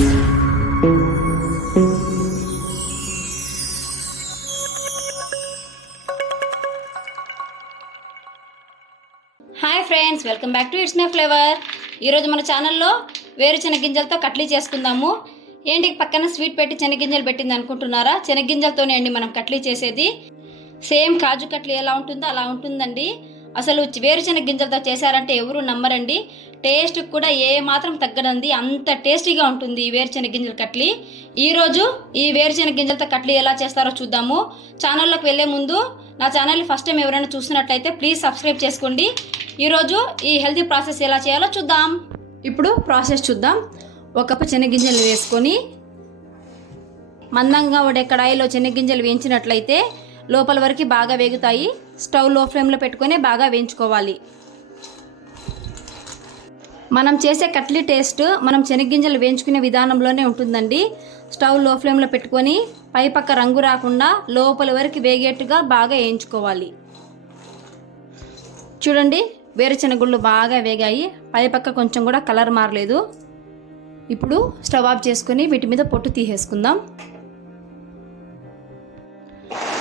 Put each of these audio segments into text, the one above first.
Hi friends, welcome back to it's my flavour. ఈరోజు మన ఛానల్లో వేరుశెనగ గింజలతో కట్లీ చేసుకుందాము. ఏంటి పక్కన స్వీట్ పెట్టి శనగింజలు పెట్టింది అనుకుంటున్నారా? శనగింజలతోనే అండి మనం కట్లీ చేసేది. సేమ్ కాజు కట్లీ ఎలా ఉంటుందో అలా ఉంటుందండి. అసలు వేరుశెనగ గింజలతో చేశారంటే ఎవరు నమ్మరండి. టేస్ట్ కూడా ఏ మాత్రం తగ్గదండి, అంత టేస్టీగా ఉంటుంది ఈ వేరుశెనగ గింజల కట్లీ. ఈరోజు ఈ వేరుశెనగ గింజలతో కట్లీ ఎలా చేస్తారో చూద్దాము. ఛానల్లోకి వెళ్ళే ముందు నా ఛానల్ని ఫస్ట్ టైం ఎవరైనా చూస్తున్నట్లయితే ప్లీజ్ సబ్స్క్రైబ్ చేసుకోండి. ఈరోజు ఈ హెల్తీ ప్రాసెస్ ఎలా చేయాలో చూద్దాం. ఇప్పుడు ప్రాసెస్ చూద్దాం. 1 కప్పు శనగింజలు వేసుకొని మందంగా ఉండే కడాయిలో శనగింజలు వేయించినట్లయితే లోపల వరకు బాగా వేగుతాయి. స్టవ్ లో ఫ్లేమ్లో పెట్టుకొని బాగా వేయించుకోవాలి. మనం చేసే కట్లీ టేస్ట్ మనం శనగింజలు వేయించుకునే విధానంలోనే ఉంటుందండి. స్టవ్ లో ఫ్లేమ్లో పెట్టుకొని పై పక్క రంగు రాకుండా లోపల వరకు వేగేట్టుగా బాగా వేయించుకోవాలి. చూడండి, వేరుశెనగుళ్ళు బాగా వేగాయి, పై పక్క కొంచెం కూడా కలర్ మారలేదు. ఇప్పుడు స్టవ్ ఆఫ్ చేసుకొని వీటి మీద పొట్టు తీసేసుకుందాం.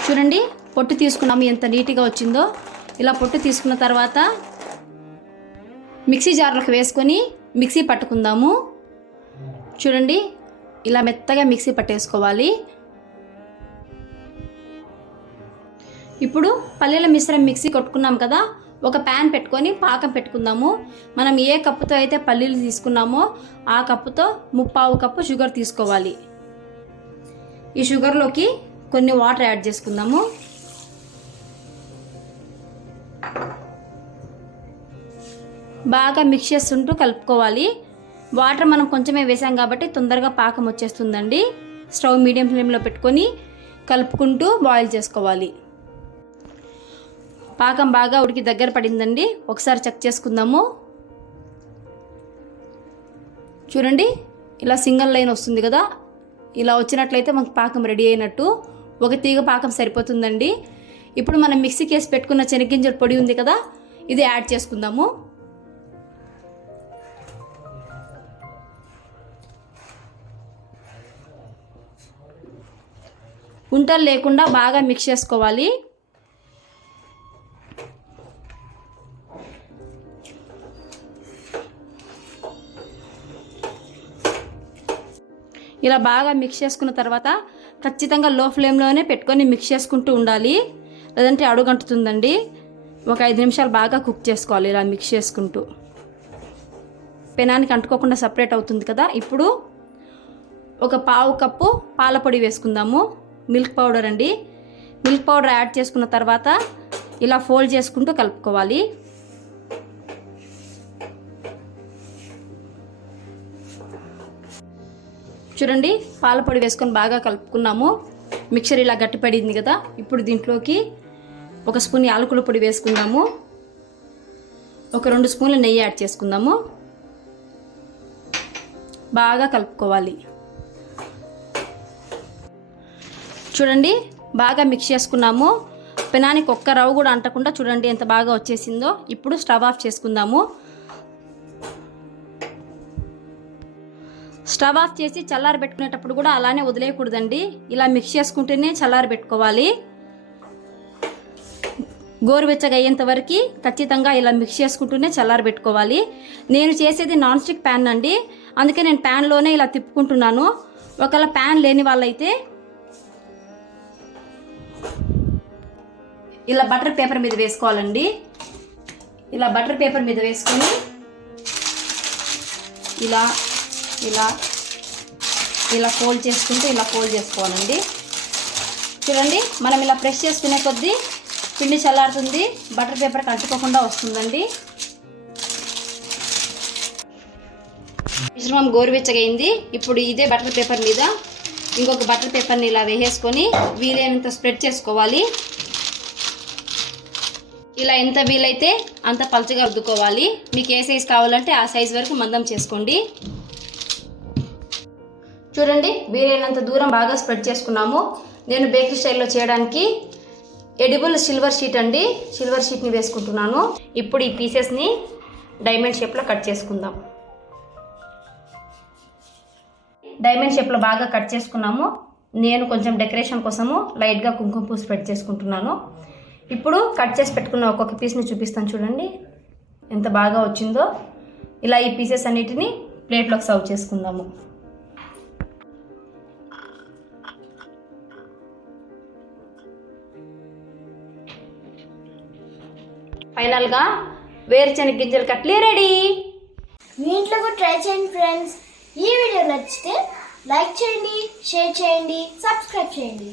చూడండి, పొట్టు తీసుకున్నాము ఎంత నీట్గా వచ్చిందో. ఇలా పొట్టు తీసుకున్న తర్వాత మిక్సీ జార్లోకి వేసుకొని మిక్సీ పట్టుకుందాము. చూడండి, ఇలా మెత్తగా మిక్సీ పట్టేసుకోవాలి. ఇప్పుడు పల్లీల మిశ్రమం మిక్సీ కొట్టుకున్నాం కదా, ఒక ప్యాన్ పెట్టుకొని పాకం పెట్టుకుందాము. మనం ఏ కప్పుతో అయితే పల్లీలు తీసుకున్నామో ఆ కప్పుతో 3/4 కప్పు షుగర్ తీసుకోవాలి. ఈ షుగర్లోకి కొన్ని వాటర్ యాడ్ చేసుకుందాము. బాగా మిక్స్ చేస్తుంటూ కలుపుకోవాలి. వాటర్ మనం కొంచెమే వేసాం కాబట్టి తొందరగా పాకం వచ్చేస్తుందండి. స్టవ్ మీడియం ఫ్లేమ్లో పెట్టుకొని కలుపుకుంటూ బాయిల్ చేసుకోవాలి. పాకం బాగా ఉడికి దగ్గర పడిందండి. ఒకసారి చెక్ చేసుకుందాము. చూడండి, ఇలా సింగిల్ లైన్ వస్తుంది కదా, ఇలా వచ్చినట్లయితే మనకు పాకం రెడీ అయినట్టు. ఒక తీగ పాకం సరిపోతుందండి. ఇప్పుడు మనం మిక్సీకి వేసి పెట్టుకున్న శనగింజల పొడి ఉంది కదా, ఇది యాడ్ చేసుకుందాము. ఉంటలు లేకుండా బాగా మిక్స్ చేసుకోవాలి. ఇలా బాగా మిక్స్ చేసుకున్న తర్వాత ఖచ్చితంగా లో ఫ్లేమ్లోనే పెట్టుకొని మిక్స్ చేసుకుంటూ ఉండాలి, లేదంటే అడుగంటుతుందండి. ఒక 5 నిమిషాలు బాగా కుక్ చేసుకోవాలి ఇలా మిక్స్ చేసుకుంటూ. పెనానికి అంటుకోకుండా సపరేట్ అవుతుంది కదా. ఇప్పుడు ఒక 1/4 కప్పు పాల పొడి వేసుకుందాము. మిల్క్ పౌడర్ అండి. మిల్క్ పౌడర్ యాడ్ చేసుకున్న తర్వాత ఇలా ఫోల్డ్ చేసుకుంటూ కలుపుకోవాలి. చూడండి, పాల పొడి వేసుకొని బాగా కలుపుకున్నాము. మిక్చర్ ఇలా గట్టిపడింది కదా. ఇప్పుడు దీంట్లోకి 1 స్పూన్ యాలకుల పొడి వేసుకుందాము. ఒక 2 స్పూన్ల నెయ్యి యాడ్ చేసుకుందాము. బాగా కలుపుకోవాలి. చూడండి, బాగా మిక్స్ చేసుకున్నాము. పెనానికి ఒక్క రవ్వ కూడా అంటకుండా చూడండి ఎంత బాగా వచ్చేసిందో. ఇప్పుడు స్టవ్ ఆఫ్ చేసుకుందాము. స్టవ్ ఆఫ్ చేసి చల్లారి పెట్టుకునేటప్పుడు కూడా అలానే వదిలేయకూడదండి. ఇలా మిక్స్ చేసుకుంటేనే చల్లారి పెట్టుకోవాలి. గోరువెచ్చగా అయ్యేంత వరకు ఖచ్చితంగా ఇలా మిక్స్ చేసుకుంటూనే చల్లారి పెట్టుకోవాలి. నేను చేసేది నాన్ స్టిక్ ప్యాన్ అండి, అందుకే నేను ప్యాన్లోనే ఇలా తిప్పుకుంటున్నాను. ఒకవేళ ప్యాన్ లేని వాళ్ళైతే ఇలా బటర్ పేపర్ మీద వేసుకోవాలండి. ఇలా బటర్ పేపర్ మీద వేసుకొని ఇలా ఇలా ఇలా ఫోల్డ్ చేసుకుంటూ ఇలా ఫోల్డ్ చేసుకోవాలండి. చూడండి, మనం ఇలా ప్రెస్ చేసుకునే కొద్దీ పిండి చల్లారుతుంది, బటర్ పేపర్కి అంటుకోకుండా వస్తుందండి. మిశ్రమం గోరువెచ్చగా అయింది. ఇప్పుడు ఇదే బటర్ పేపర్ మీద ఇంకొక బటర్ పేపర్ని ఇలా వేసేసుకొని వీలైనంత స్ప్రెడ్ చేసుకోవాలి. ఇలా ఎంత వీలైతే అంత పల్చగా రుద్దుకోవాలి. మీకు ఏ సైజు కావాలంటే ఆ సైజు వరకు మందం చేసుకోండి. చూడండి, వీలైనంత దూరం బాగా స్ప్రెడ్ చేసుకున్నాము. నేను బేకరీ స్టైల్లో చేయడానికి ఎడిబుల్ సిల్వర్ షీట్ అండి, సిల్వర్ షీట్ని వేసుకుంటున్నాను. ఇప్పుడు ఈ పీసెస్ని డైమండ్ షేప్లో కట్ చేసుకుందాం. డైమండ్ షేప్లో బాగా కట్ చేసుకున్నాము. నేను కొంచెం డెకరేషన్ కోసము లైట్గా కుంకుమ పూసి స్ప్రెడ్ చేసుకుంటున్నాను. ఇప్పుడు కట్ చేసి పెట్టుకున్న ఒక్కొక్క పీస్ని చూపిస్తాను చూడండి ఎంత బాగా వచ్చిందో. ఇలా ఈ పీసెస్ అన్నిటిని ప్లేట్లోకి సర్వ్ చేసుకుందాము. ఫైనల్గా వేరుశనగ గింజల కట్లీ రెడీ. మీ ఇంట్లో కూడా ట్రై చేయండి ఫ్రెండ్స్. ఈ వీడియో నచ్చితే లైక్ చేయండి, షేర్ చేయండి, సబ్స్క్రైబ్ చేయండి.